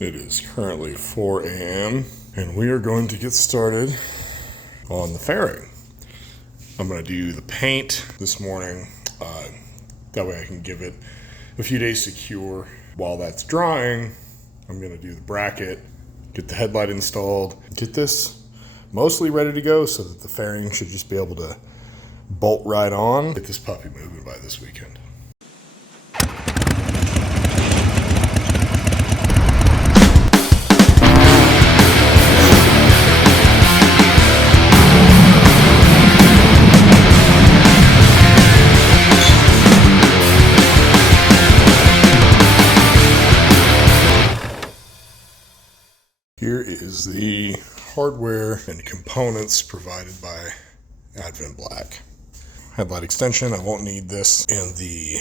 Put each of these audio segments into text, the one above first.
It is currently 4 a.m. and we are going to get started on the fairing. I'm going to do the paint this morning. That way I can give it a few days to cure. While that's drying, I'm going to do the bracket, get the headlight installed, get this mostly ready to go so that the fairing should just be able to bolt right on. Get this puppy moving by this weekend. Here is the hardware and components provided by Advanblack. Headlight extension, I won't need this, and the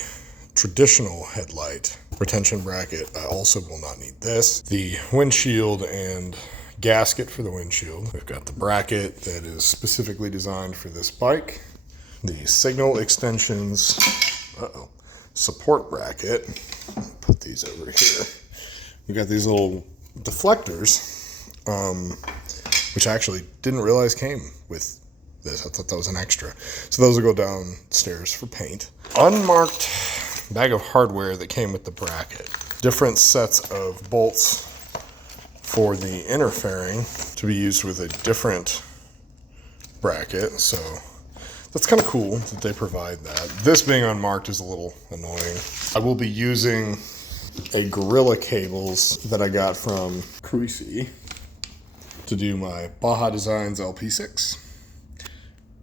traditional headlight retention bracket, I also will not need this. The windshield and gasket for the windshield. We've got the bracket that is specifically designed for this bike. The signal extensions, support bracket. Put these over here. We got these little deflectors, which I actually didn't realize came with this. I thought that was an extra. So those will go downstairs for paint. Unmarked bag of hardware that came with the bracket. Different sets of bolts for the inner fairing to be used with a different bracket. So that's kind of cool that they provide that. This being unmarked is a little annoying. I will be using a Gorilla cables that I got from Cruisey to do my Baja Designs LP6.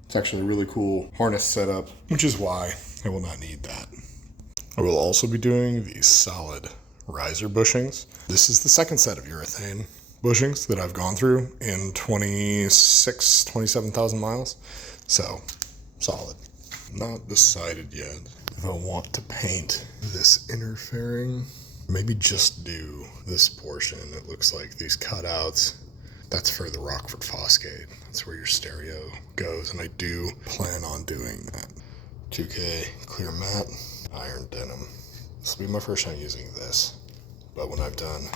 It's actually a really cool harness setup, which is why I will not need that. I will also be doing these solid riser bushings. This is the second set of urethane bushings that I've gone through in 27,000 miles. So, solid. Not decided yet if I want to paint this inner fairing. Maybe just do this portion. It looks like these cutouts. That's for the Rockford Fosgate. That's where your stereo goes, and I do plan on doing that. 2K clear matte, iron denim. This will be my first time using this, but when I've done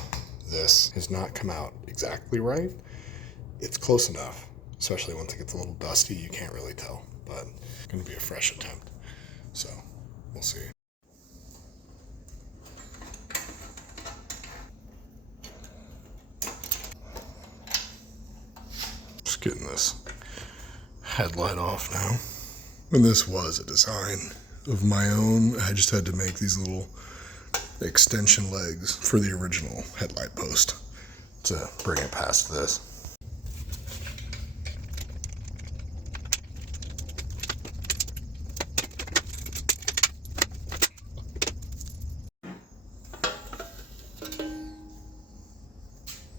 this, has not come out exactly right. It's close enough, especially once it gets a little dusty, you can't really tell, but it's gonna be a fresh attempt. So, we'll see. Getting this headlight off now. And this was a design of my own. I just had to make these little extension legs for the original headlight post to bring it past this.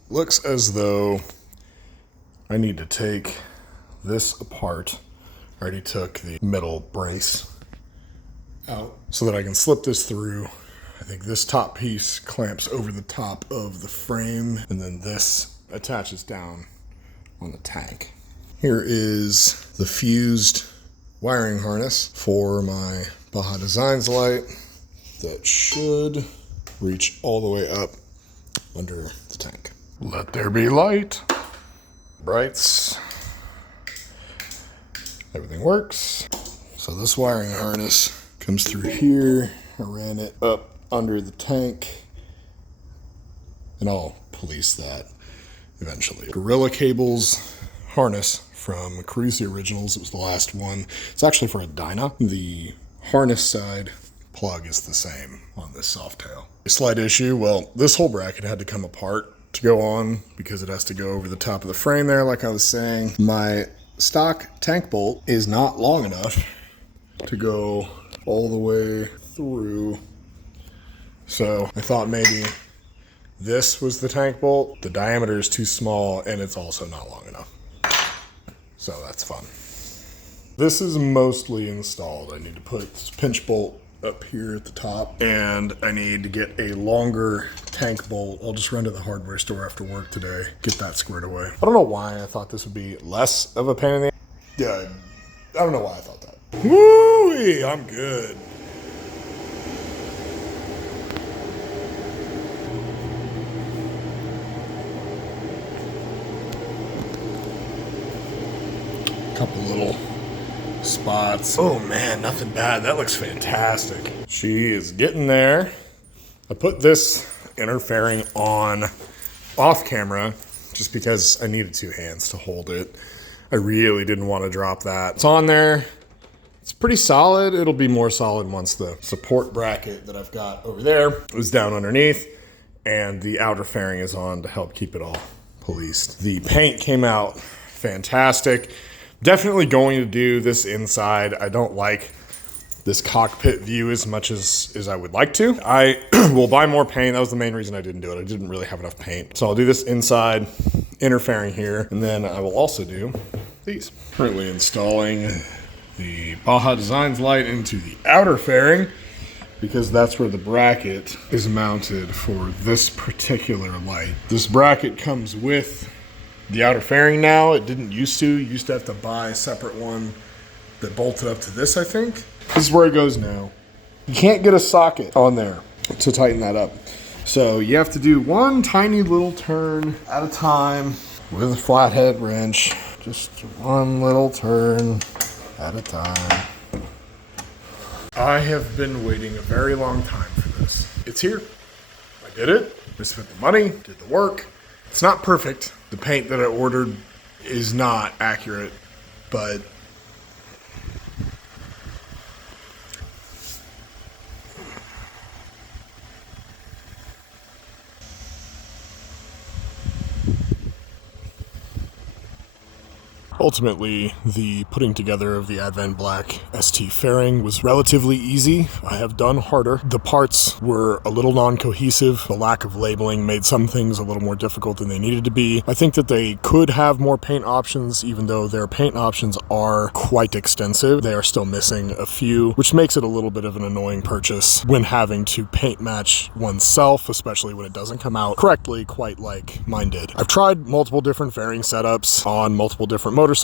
Looks as though I need to take this apart. I already took the metal brace out so that I can slip this through. I think this top piece clamps over the top of the frame, and then this attaches down on the tank. Here is the fused wiring harness for my Baja Designs light that should reach all the way up under the tank. Let there be light. Brights, everything works. So this wiring harness comes through here. I ran it up under the tank, and I'll police that eventually. Gorilla cables harness from Cruisey Originals. It was the last one. It's actually for a Dyna. The harness side plug is the same on this Softail. A slight issue, well, this whole bracket had to come apart to go on because it has to go over the top of the frame there, like I was saying. My stock tank bolt is not long enough to go all the way through. So I thought maybe this was the tank bolt. The diameter is too small and it's also not long enough. So that's fun. This is mostly installed. I need to put this pinch bolt up here at the top, and I need to get a longer tank bolt. I'll just run to the hardware store after work today, get that squared away. I don't know why I thought this would be less of a pain in the... Yeah, I don't know why I thought that. Woo-wee, I'm good. couple little spots. Oh man, nothing bad. That looks fantastic. She is getting there. I put this inner fairing on off camera just because I needed two hands to hold it. I really didn't want to drop that. It's on there. It's pretty solid. It'll be more solid once the support bracket that I've got over there is down underneath and the outer fairing is on to help keep it all policed. The paint came out fantastic. Definitely going to do this inside. I don't like this cockpit view as much as I would like to. I will buy more paint. That was the main reason I didn't do it. I didn't really have enough paint. So I'll do this inside, inner fairing here, and then I will also do these. Currently installing the Baja Designs light into the outer fairing because that's where the bracket is mounted for this particular light. This bracket comes with the outer fairing now. It didn't used to. You used to have to buy a separate one that bolted up to this, I think. This is where it goes now. You can't get a socket on there to tighten that up. So you have to do one tiny little turn at a time with a flathead wrench. Just one little turn at a time. I have been waiting a very long time for this. It's here. I did it. I spent the money, did the work. It's not perfect. The paint that I ordered is not accurate, but ultimately, the putting together of the Advanblack ST fairing was relatively easy. I have done harder. The parts were a little non-cohesive. The lack of labeling made some things a little more difficult than they needed to be. I think that they could have more paint options, even though their paint options are quite extensive. They are still missing a few, which makes it a little bit of an annoying purchase when having to paint match oneself, especially when it doesn't come out correctly quite like mine did. I've tried multiple different fairing setups on multiple different motorcycles.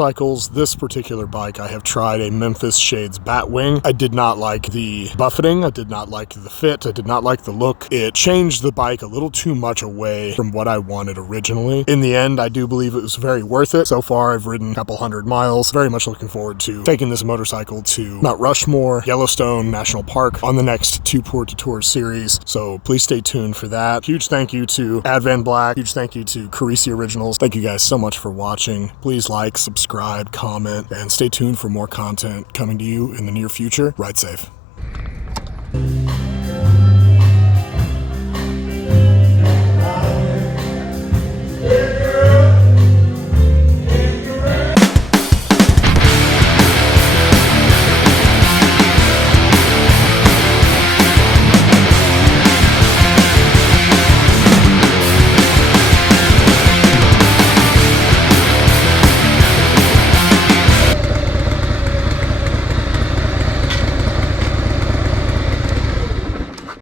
This particular bike, I have tried a Memphis Shades Batwing. I did not like the buffeting. I did not like the fit. I did not like the look. It changed the bike a little too much away from what I wanted originally. In the end, I do believe it was very worth it. So far, I've ridden a couple 100 miles. Very much looking forward to taking this motorcycle to Mount Rushmore, Yellowstone National Park on the next 2 Port to Tour series. So please stay tuned for that. Huge thank you to Advanblack. Huge thank you to Carisi Originals. Thank you guys so much for watching. Please like, subscribe, comment, and stay tuned for more content coming to you in the near future. Ride safe.